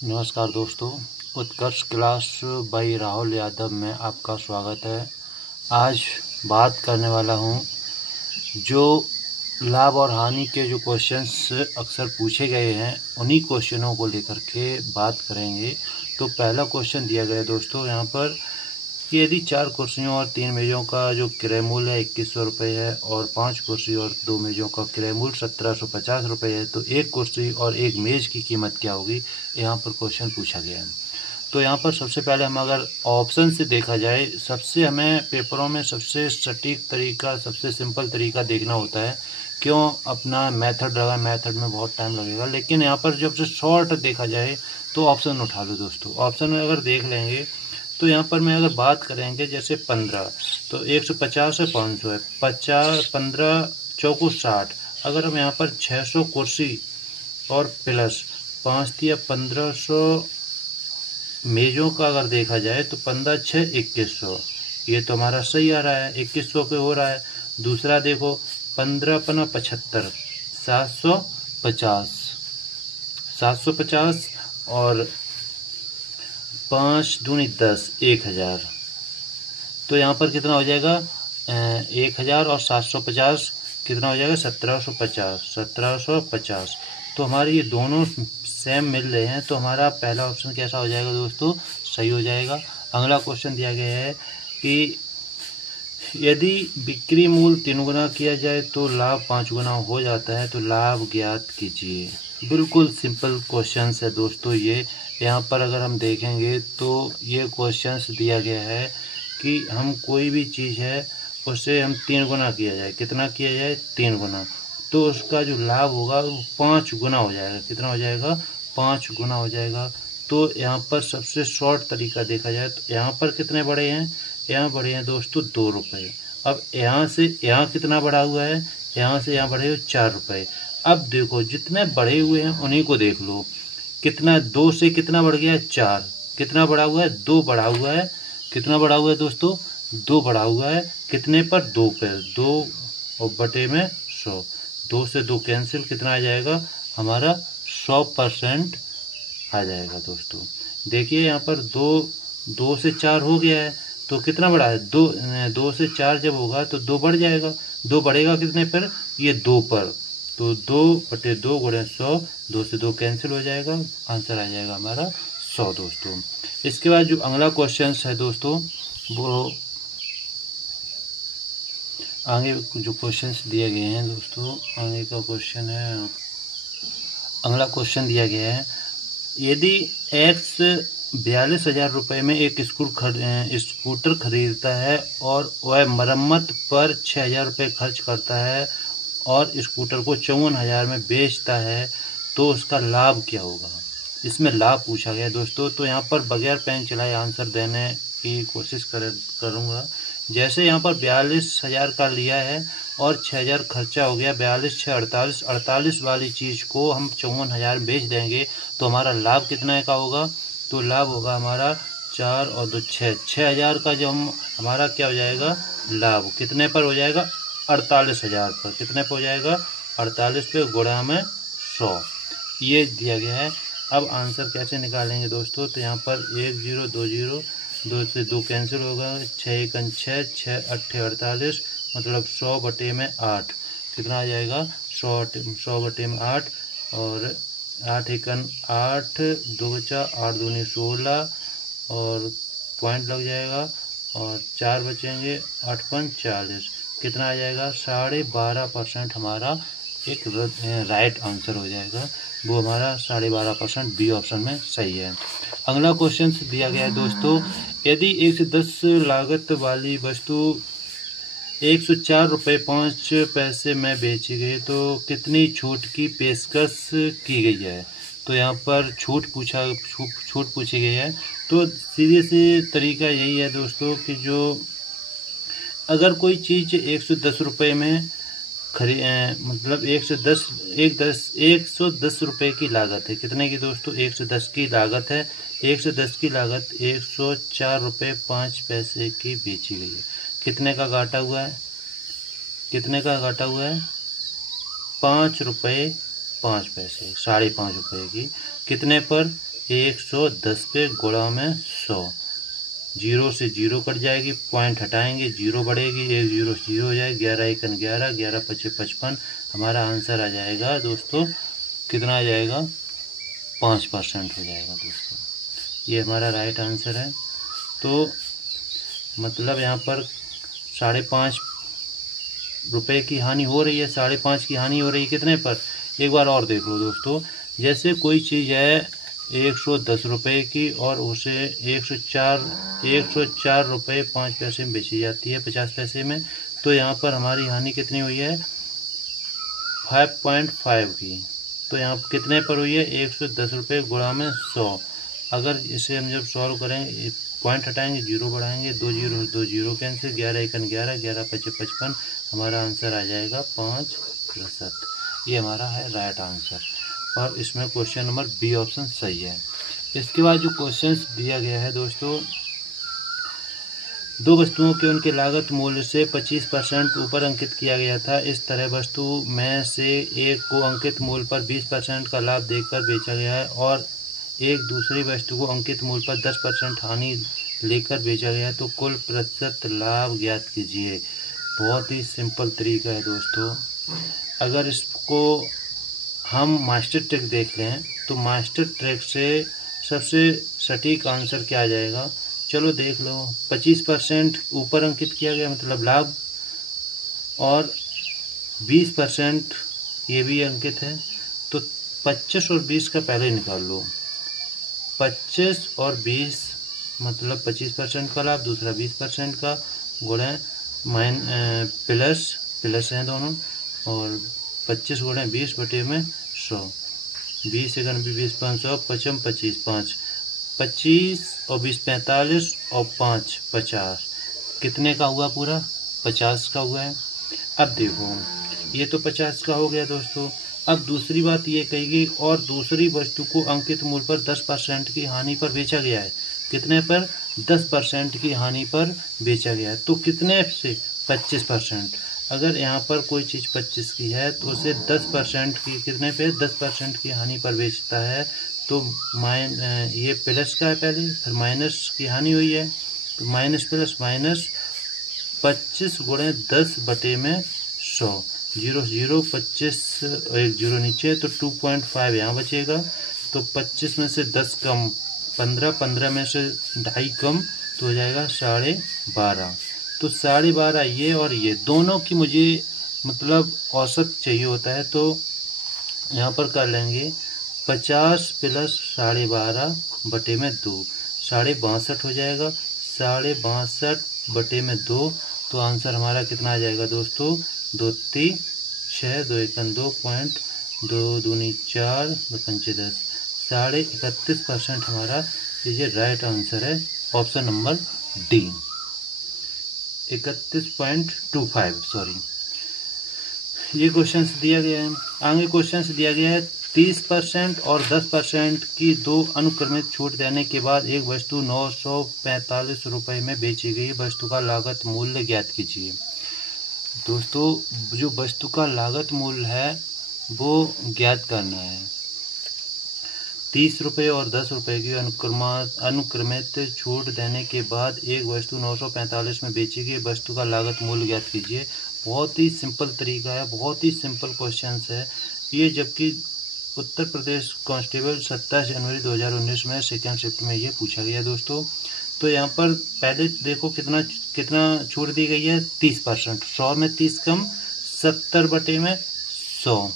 नमस्कार दोस्तों, उत्कर्ष class by Rahul Yadav में आपका स्वागत है। आज बात करने वाला हूं जो लाभ और हानि के जो क्वेश्चंस अक्सर पूछे गए हैं उन्हीं क्वेश्चनों को लेकर के बात करेंगे। तो पहला क्वेश्चन दिया गया है दोस्तों यहाँ पर कि यदि 4 कुर्सियों और 3 मेज़ों का जो क्रय मूल्य है 2100 रुपये है और 5 कुर्सी और 2 मेज़ों का क्रय मूल्य 1750 रुपये है, तो एक कुर्सी और एक मेज़ की कीमत क्या होगी, यहाँ पर क्वेश्चन पूछा गया है। तो यहाँ पर सबसे पहले हम अगर ऑप्शन से देखा जाए, सबसे हमें पेपरों में सबसे सटीक तरीका, सबसे सिंपल तरीका देखना होता है। क्यों? अपना मेथड लगा, मेथड में बहुत टाइम लगेगा, लेकिन यहाँ पर जब से शॉर्ट देखा जाए तो ऑप्शन उठा लो दोस्तों। ऑप्शन में अगर देख लेंगे तो यहाँ पर मैं अगर बात करेंगे जैसे 15, तो 150 है, 500 है, 50, 15 चौको 60। अगर हम यहाँ पर 600 कुर्सी और प्लस 5 दिया 1500 मेज़ों का अगर देखा जाए तो 15 6 2100, ये तो हमारा सही आ रहा है, 2100 पे हो रहा है। दूसरा देखो 15 पना 75, 750 और 5 दूनी 10, 1000। तो यहाँ पर कितना हो जाएगा 1000 और 750 कितना हो जाएगा 1750। तो हमारे ये दोनों सेम मिल रहे हैं, तो हमारा पहला ऑप्शन कैसा हो जाएगा दोस्तों, सही हो जाएगा। अगला क्वेश्चन दिया गया है कि यदि बिक्री मूल्य 3 गुना किया जाए तो लाभ 5 गुना हो जाता है, तो लाभ ज्ञात कीजिए। बिल्कुल सिंपल क्वेश्चन है दोस्तों ये। यहाँ पर अगर हम देखेंगे तो ये क्वेश्चंस दिया गया है कि हम कोई भी चीज़ है उसे हम 3 गुना किया जाए, कितना किया जाए 3 गुना, तो उसका जो लाभ होगा वो 5 गुना हो जाएगा। कितना हो जाएगा 5 गुना हो जाएगा। तो यहाँ पर सबसे शॉर्ट तरीका देखा जाए तो यहाँ पर कितने बढ़े हैं, यहाँ बढ़े हैं दोस्तों 2 रुपये। अब यहाँ से यहाँ कितना बढ़ा हुआ है, यहाँ से यहाँ बढ़े हुए 4 रुपये। अब देखो जितने बढ़े हुए हैं उन्हीं को देख लो, कितना 2 से कितना बढ़ गया है 4, कितना बढ़ा हुआ है 2 बढ़ा हुआ है, कितना बढ़ा हुआ है दोस्तों 2 बढ़ा हुआ है, कितने पर 2 पर, 2 और बटे में 100, 2 से 2 कैंसिल, कितना आ जाएगा हमारा 100% आ जाएगा दोस्तों। देखिए यहाँ पर 2 से 4 हो गया है, तो कितना बढ़ा है 2 से 4 जब होगा तो 2 बढ़ जाएगा, 2 बढ़ेगा कितने पर, ये 2 पर, तो 2 बटे 2 गुणे 100, 2 से 2 कैंसिल हो जाएगा, आंसर आ जाएगा हमारा 100 दोस्तों। इसके बाद जो अगला क्वेश्चन है दोस्तों, वो आगे जो क्वेश्चंस दिए गए हैं दोस्तों, आगे का क्वेश्चन है, अगला क्वेश्चन दिया गया है यदि एक्स 42,000 रुपये में एक स्कूटर खरीदता है और वह मरम्मत पर 6,000 रुपये खर्च करता है और स्कूटर को 54,000 में बेचता है, तो उसका लाभ क्या होगा। इसमें लाभ पूछा गया दोस्तों। तो यहाँ पर बगैर पेन चलाए आंसर देने की कोशिश करूँगा। जैसे यहाँ पर 42,000 का लिया है और 6,000 खर्चा हो गया, 42 6 48, 48 वाली चीज़ को हम 54,000 बेच देंगे, तो हमारा लाभ कितना का होगा, तो लाभ होगा हमारा 4 और 2 6, 6,000 का जो हमारा क्या हो जाएगा लाभ, कितने पर हो जाएगा 48,000 पर, कितने पर हो जाएगा 48 पे गुणा में 100, ये दिया गया है। अब आंसर कैसे निकालेंगे दोस्तों, तो यहाँ पर 1 0 2 0, 2 से 2 कैंसिल होगा, 6 1 6, 6 8 48, मतलब 100 बटे में 8, कितना आ जाएगा 100 बटे में 8, और 8 1 8, 2 बचा, 8 दूनी 16 और पॉइंट लग जाएगा, और 4 बचेंगे, 8 5 40, कितना आ जाएगा 12.5% हमारा एक राइट आंसर हो जाएगा, वो हमारा 12.5% बी ऑप्शन में सही है। अगला क्वेश्चन दिया गया है दोस्तों, यदि 1 से 10 लागत वाली वस्तु 104 रुपये 5 पैसे में बेची गई तो कितनी छूट की पेशकश की गई है। तो यहाँ पर छूट पूछी गई है। तो सीधे से तरीका यही है दोस्तों कि जो अगर कोई चीज़ 110 रुपये में मतलब 110 रुपये की लागत है, कितने की दोस्तों 110 की लागत है, 110 की लागत 104 रुपये 5 पैसे की बेची गई है, कितने का घाटा हुआ है, कितने का घाटा हुआ है 5 रुपये 5 पैसे, 5.5 रुपये की, कितने पर 110 पे गुणा में 100, 0 से 0 कट जाएगी, पॉइंट हटाएंगे 0 बढ़ेगी, 1 0 0 हो जाएगी, 11 एकन 11, 11 पचे 55। हमारा आंसर आ जाएगा दोस्तों, कितना आ जाएगा, 5% हो जाएगा दोस्तों। ये हमारा राइट आंसर है। तो मतलब यहाँ पर 5.5 रुपये की हानि हो रही है, 5.5 की हानि हो रही है कितने पर, एक बार और देख लो दोस्तों। जैसे कोई चीज़ है 110 रुपये की और उसे 104 रुपये 5 पैसे में बेची जाती है, 50 पैसे में, तो यहाँ पर हमारी हानि कितनी हुई है, 5.5 की। तो यहाँ कितने पर हुई है, 110 रुपये गुणा में 100। अगर इसे हम जब सॉल्व करेंगे, पॉइंट हटाएंगे 0 बढ़ाएंगे, 2 0 कैंसिल, 11 एकन 11, 11 पचे 55। हमारा आंसर आ जाएगा 5%। ये हमारा है राइट आंसर, और इसमें क्वेश्चन नंबर बी ऑप्शन सही है। इसके बाद जो क्वेश्चन दिया गया है दोस्तों, दो वस्तुओं के उनके लागत मूल्य से 25% ऊपर अंकित किया गया था। इस तरह वस्तु में से एक को अंकित मूल्य पर 20% का लाभ देकर बेचा गया है और एक दूसरी वस्तु को अंकित मूल्य पर 10% हानि लेकर बेचा गया है, तो कुल प्रतिशत लाभ ज्ञात कीजिए। बहुत ही सिंपल तरीका है दोस्तों। अगर इसको हम मास्टर ट्रिक देख लें तो मास्टर ट्रिक से सबसे सटीक आंसर क्या आ जाएगा, चलो देख लो। 25% ऊपर अंकित किया गया मतलब लाभ, और 20% ये भी अंकित है, तो 25 और 20 का पहले निकाल लो। 25 और 20 मतलब 25% का लाभ, दूसरा 20% का, गुणे प्लस हैं दोनों, और 25 गुणे 20 बटे में 100, 20 एकन 20 500, 55 25 5, 25 और 20 45 और 5 50, कितने का हुआ, पूरा 50 का हुआ है। अब देखो ये तो 50 का हो गया दोस्तों। अब दूसरी बात ये कही गई, और दूसरी वस्तु को अंकित मूल्य पर 10% की हानि पर बेचा गया है। कितने पर, 10% की हानि पर बेचा गया है, तो कितने से, 25%। अगर यहाँ पर कोई चीज़ 25 की है तो उसे 10% की, कितने पे, 10% की हानि पर बेचता है, तो ये प्लस का है पहले, फिर माइनस की हानि हुई है, तो माइनस प्लस माइनस, 25 गुणे 10 बटे में 100, 0 0 25, एक 0 नीचे, तो 2.5 यहाँ बचेगा। तो 25 में से 10 कम 15, 15 में से 2.5 कम, तो हो जाएगा 12.5। तो 12.5 ये और ये दोनों की मुझे मतलब औसत चाहिए होता है, तो यहाँ पर कर लेंगे 50 प्लस 12.5 बटे में 2, 62.5 हो जाएगा। 62.5 बटे में 2, तो आंसर हमारा कितना आ जाएगा दोस्तों, 2 3 6, 2 एकन 2 पॉइंट, 2 दूनी 4, 2 पंचे 10, 31.5% हमारा ये राइट आंसर है, ऑप्शन नंबर डी, 31.25 सॉरी। ये क्वेश्चन दिया गया है। आगे क्वेश्चन दिया गया है 30% और 10% की दो अनुक्रमित छूट देने के बाद एक वस्तु 945 रुपये में बेची गई वस्तु का लागत मूल्य ज्ञात कीजिए। दोस्तों जो वस्तु का लागत मूल्य है वो ज्ञात करना है। 30 रुपये और 10 रुपये की अनुक्रमित छूट देने के बाद एक वस्तु 945 में बेची गई वस्तु का लागत मूल्य ज्ञात कीजिए। बहुत ही सिंपल तरीका है, बहुत ही सिंपल क्वेश्चन है ये, जबकि उत्तर प्रदेश कांस्टेबल 27 जनवरी 2019 में सेकेंड शिफ्ट में ये पूछा गया दोस्तों। तो यहाँ पर पहले देखो कितना छूट दी गई है, 30%, 100 में 30 कम 70 बटे में 100,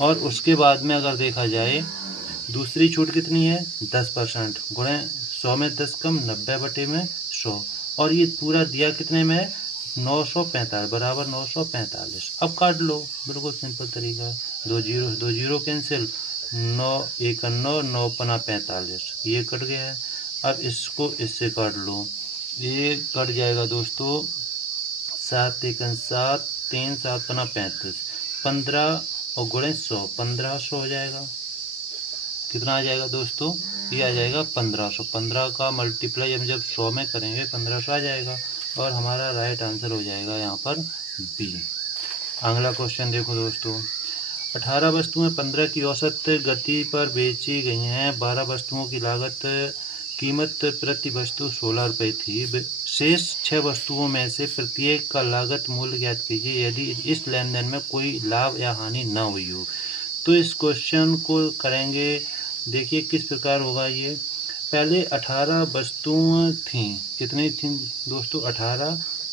और उसके बाद में अगर देखा जाए दूसरी छूट कितनी है 10%, गुणे 100 में 10 कम 90 बटे में 100, और ये पूरा दिया कितने में 945 बराबर 945। अब काट लो, बिल्कुल सिंपल तरीका है, 2 जीरो कैंसिल, 9 एक 9, 9 पना 45, ये कट गया है। अब इसको इससे काट लो, ये कट जाएगा दोस्तों, 7 एक 7, 3 7 पना 35, 15 और गुणे 100, 1500 हो जाएगा। कितना आ जाएगा दोस्तों, ये आ जाएगा 1500। 15 का मल्टीप्लाई हम जब 100 में करेंगे 1500 आ जाएगा, और हमारा राइट आंसर हो जाएगा यहाँ पर बी। अगला क्वेश्चन देखो दोस्तों, 18 वस्तुएं 15 की औसत गति पर बेची गई हैं। 12 वस्तुओं की लागत कीमत प्रति वस्तु 16 रुपये थी। शेष 6 वस्तुओं में से प्रत्येक का लागत मूल्य ज्ञात कीजिए यदि इस लेन देन में कोई लाभ या हानि न हुई हो। तो इस क्वेश्चन को करेंगे, देखिए किस प्रकार होगा ये। पहले 18 वस्तुएं थीं, कितनी थीं दोस्तों?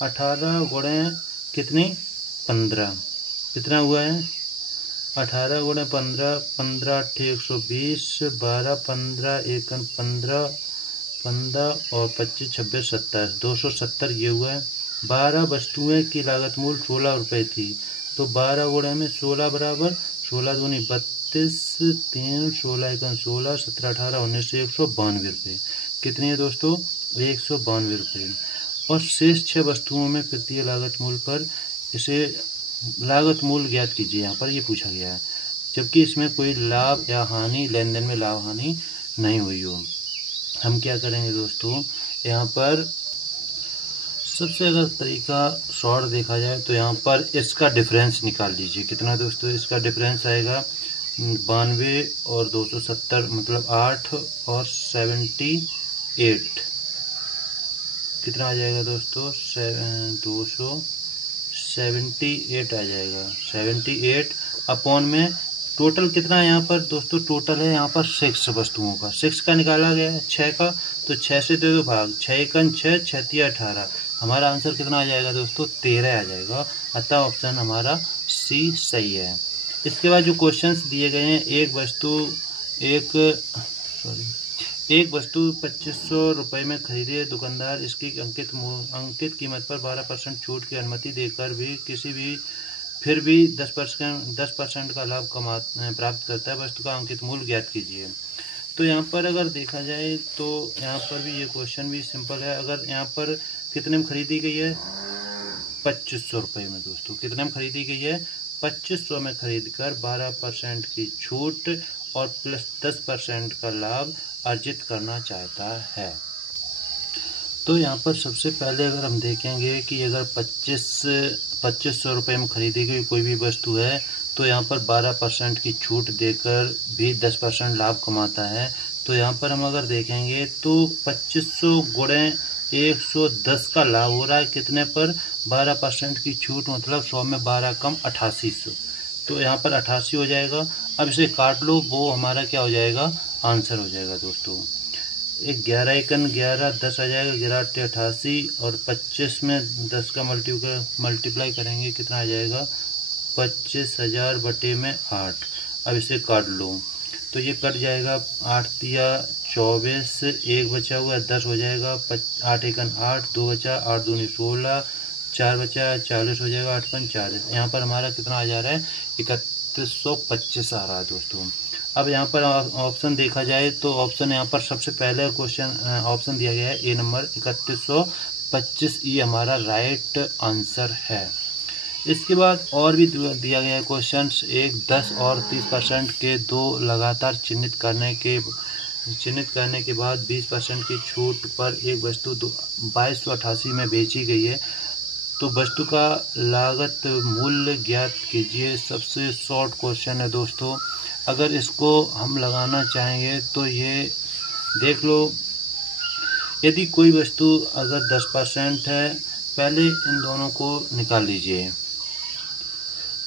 18 गुणे कितनी? 15, कितना हुआ है? 18 गुणे 15, 15 8 120, 12 15 1 15 15 और 25 26 27 270 ये हुआ है। 12 वस्तुएं की लागत मूल्य 16 रुपये थी, तो 12 गुणे में 16 बराबर 16 दूनी 32, 3 16 1 16 17 18 19 192 रुपये। कितनी है दोस्तों? 192 रुपये। और शेष 6 वस्तुओं में प्रत्येक लागत मूल्य पर इसे लागत मूल्य ज्ञात कीजिए, यहाँ पर ये पूछा गया है, जबकि इसमें कोई लाभ या हानि, लेन देन में लाभ हानि नहीं हुई हो। हम क्या करेंगे दोस्तों, यहाँ पर सबसे अगर तरीका शॉर्ट देखा जाए तो यहाँ पर इसका डिफरेंस निकाल लीजिए। कितना दोस्तों? इसका डिफरेंस आएगा 92 और 270, मतलब 8 और 78। कितना आ जाएगा दोस्तों? 278 आ जाएगा। 78 अपॉन में टोटल कितना है यहाँ पर दोस्तों? टोटल है यहाँ पर 6 वस्तुओं का, 6 का निकाला गया है 6 का, तो 6 से दे दो भाग, 6 एकन 6, 6 तिया 18। हमारा आंसर कितना आ जाएगा दोस्तों? 13 आ जाएगा। अतः ऑप्शन हमारा सी सही है। इसके बाद जो क्वेश्चंस दिए गए हैं, एक वस्तु 2500 रुपये में खरीदे, दुकानदार इसकी अंकित कीमत पर 12% छूट की अनुमति देकर भी फिर भी 10% का लाभ प्राप्त करता है। वस्तु का अंकित मूल्य ज्ञात कीजिए। तो यहाँ पर अगर देखा जाए तो यहाँ पर भी ये क्वेश्चन भी सिंपल है। अगर यहाँ पर कितने में खरीदी गई है? 2500 रुपये में दोस्तों। कितने में खरीदी गई है? 2500 में खरीद कर 12% की छूट और प्लस 10% का लाभ अर्जित करना चाहता है। तो यहाँ पर सबसे पहले अगर हम देखेंगे कि अगर 2500 रुपये में खरीदी गई कोई भी वस्तु है, तो यहाँ पर 12% की छूट देकर भी 10% लाभ कमाता है। तो यहाँ पर हम अगर देखेंगे तो 2500 गुणे 110 का लाभ हो रहा है, कितने पर? 12% की छूट, मतलब 100 में 12 कम 8800, तो यहाँ पर 88 हो जाएगा। अब इसे काट लो, वो हमारा क्या हो जाएगा? आंसर हो जाएगा दोस्तों। 11 एकन 11 10 आ जाएगा, 11 8 88 और 25 में 10 का मल्टीप्लाई करेंगे, कितना आ जाएगा? 25,000 बटे में 8। अब इसे काट लो तो ये कट जाएगा, 8 तिया 24, 1 बचा हुआ 10 हो जाएगा, 8 एकन 8, 2 बचा, 8 दूनी 16, 4 बचा 40 हो जाएगा, 8 पन 40। यहाँ पर हमारा कितना आ जा रहा है? 3125 आ रहा है दोस्तों। अब यहाँ पर ऑप्शन देखा जाए तो ऑप्शन यहाँ पर सबसे पहले क्वेश्चन ऑप्शन दिया गया है ए नंबर 3125, ये हमारा राइट आंसर है। इसके बाद और भी दिया गया है क्वेश्चन, 1 10 और 30% के दो लगातार चिन्हित करने के बाद 20% की छूट पर एक वस्तु 2288 में बेची गई है, तो वस्तु का लागत मूल्य ज्ञात कीजिए। सबसे शॉर्ट क्वेश्चन है दोस्तों। अगर इसको हम लगाना चाहेंगे तो ये देख लो, यदि कोई वस्तु अगर 10% है, पहले इन दोनों को निकाल लीजिए।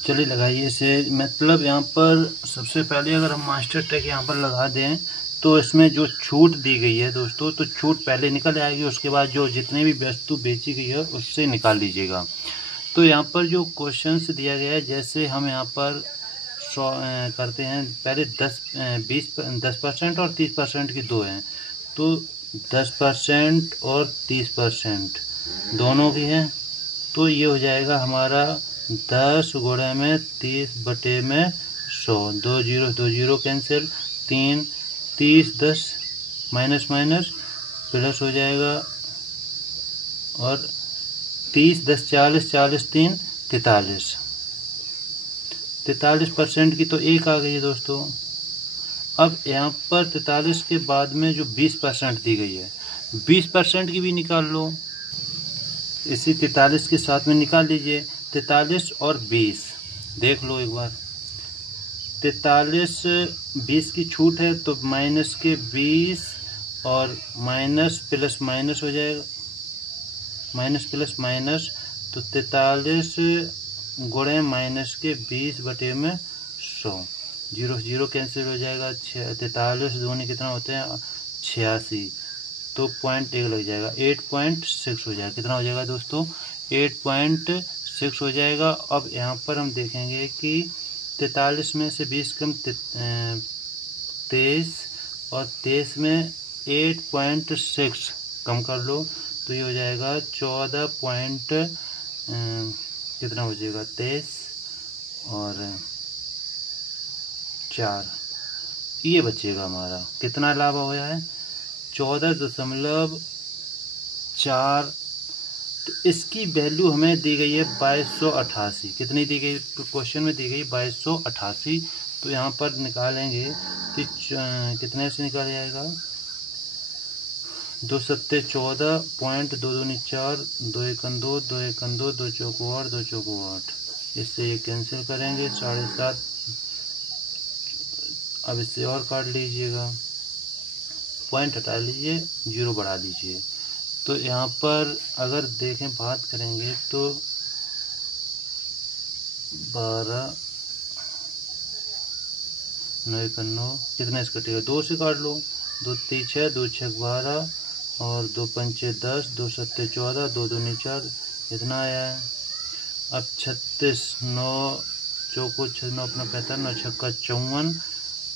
चलिए लगाइए इसे, मतलब यहाँ पर सबसे पहले अगर हम मास्टर टैग यहाँ पर लगा दें तो इसमें जो छूट दी गई है दोस्तों, तो छूट पहले निकल आएगी, उसके बाद जो जितने भी वस्तु बेची गई है उससे निकाल लीजिएगा। तो यहाँ पर जो क्वेश्चंस दिया गया है, जैसे हम यहाँ पर करते हैं, पहले 10% और 30% की दो हैं, तो 10% और 30% दोनों की हैं, तो ये हो जाएगा हमारा 10 गुणे में 30 बटे में 100, 2 जीरो कैंसिल, 30 10 माइनस प्लस हो जाएगा, और 30 10 40 40 3 43, 43% की तो एक आ गई है दोस्तों। अब यहाँ पर 43 के बाद में जो 20% दी गई है, 20% की भी निकाल लो, इसी 43 के साथ में निकाल लीजिए। 43 और 20 देख लो एक बार, 43 20 की छूट है तो माइनस के 20 और माइनस प्लस माइनस हो जाएगा, माइनस प्लस माइनस, तो 43 गुणे माइनस के 20 बटे में 100, जीरो जीरो कैंसिल हो जाएगा। 43 दूनी कितना होते हैं 86, तो 0.1 लग जाएगा, 8.6 हो जाएगा। कितना हो जाएगा दोस्तों 8.6 हो जाएगा। अब यहाँ पर हम देखेंगे कि 43 में से 20 कम 23 और 23 में 8.6 कम कर लो तो ये हो जाएगा 14 पॉइंट कितना हो जाएगा 23 और 4, ये बचेगा हमारा। कितना लाभ होया है 14.4। तो इसकी वैल्यू हमें दी गई है 2288। कितनी दी गई क्वेश्चन में दी गई 2288। तो यहाँ पर निकालेंगे कि कितने से निकाला जाएगा 2 सत्ते 14 पॉइंट 2 दूनी 4 2 एकन 2 2 एकन 2 2 चौको 8 2 चौको 8, इससे ये कैंसिल करेंगे 7.5। अब इससे और काट लीजिएगा, पॉइंट हटा लीजिए, जीरो बढ़ा दीजिए। तो यहाँ पर अगर देखें बात करेंगे तो 12 9 एकन 9 कितना इसका कटेगा 2 से काट लो, 2 3 6 2 6 12 और 2 पंचे 10 2 सत्ते 14 2 दूनी 4, इतना आया है। अब 36 9 चौको 6 9 अपना 45 9 छक्का 54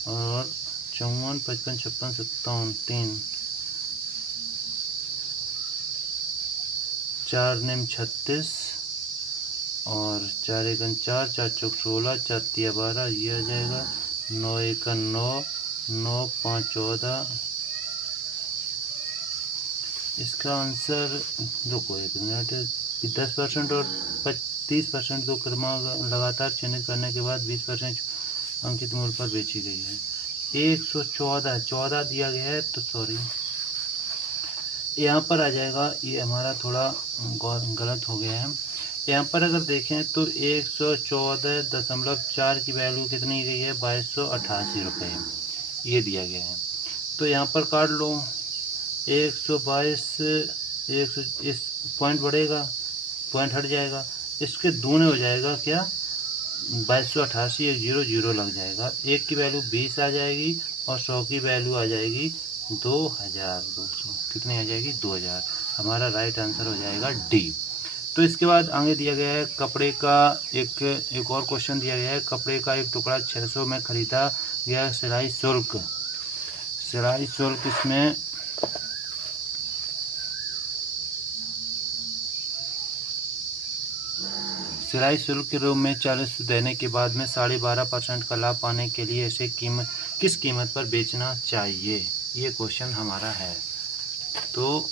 और 54 55 56 57 3 4 नेम 36 और 4 एकन 4 4 चौक 16 4 तिया 12, ये आ जाएगा 9 एकन 9 9 5 14। इसका आंसर रुको एक मिनट, 10% और 30% दो क्रमांक लगातार चिन्हित करने के बाद 20% अंकित मूल्य पर बेची गई है। 114 दिया गया है, तो सॉरी यहाँ पर आ जाएगा, ये हमारा थोड़ा गलत हो गया है। यहाँ पर अगर देखें तो 114.4 की वैल्यू कितनी गई है 2288 रुपये, ये दिया गया है। तो यहाँ पर काट लो 122 इस पॉइंट बढ़ेगा, पॉइंट हट जाएगा, इसके दूने हो जाएगा क्या 2288, 1 0 0 लग जाएगा। 1 की वैल्यू 20 आ जाएगी और 100 की वैल्यू आ जाएगी 2200। कितनी आ जाएगी 2000। हमारा राइट आंसर हो जाएगा डी। तो इसके बाद आगे दिया गया है कपड़े का एक और क्वेश्चन दिया गया है। कपड़े का एक टुकड़ा 600 में खरीदा गया, सिलाई शुल्क इसमें सिलाई शुल्क के रूप में 40 देने के बाद में 12.5% का लाभ पाने के लिए इसे किस कीमत पर बेचना चाहिए, ये क्वेश्चन हमारा है। तो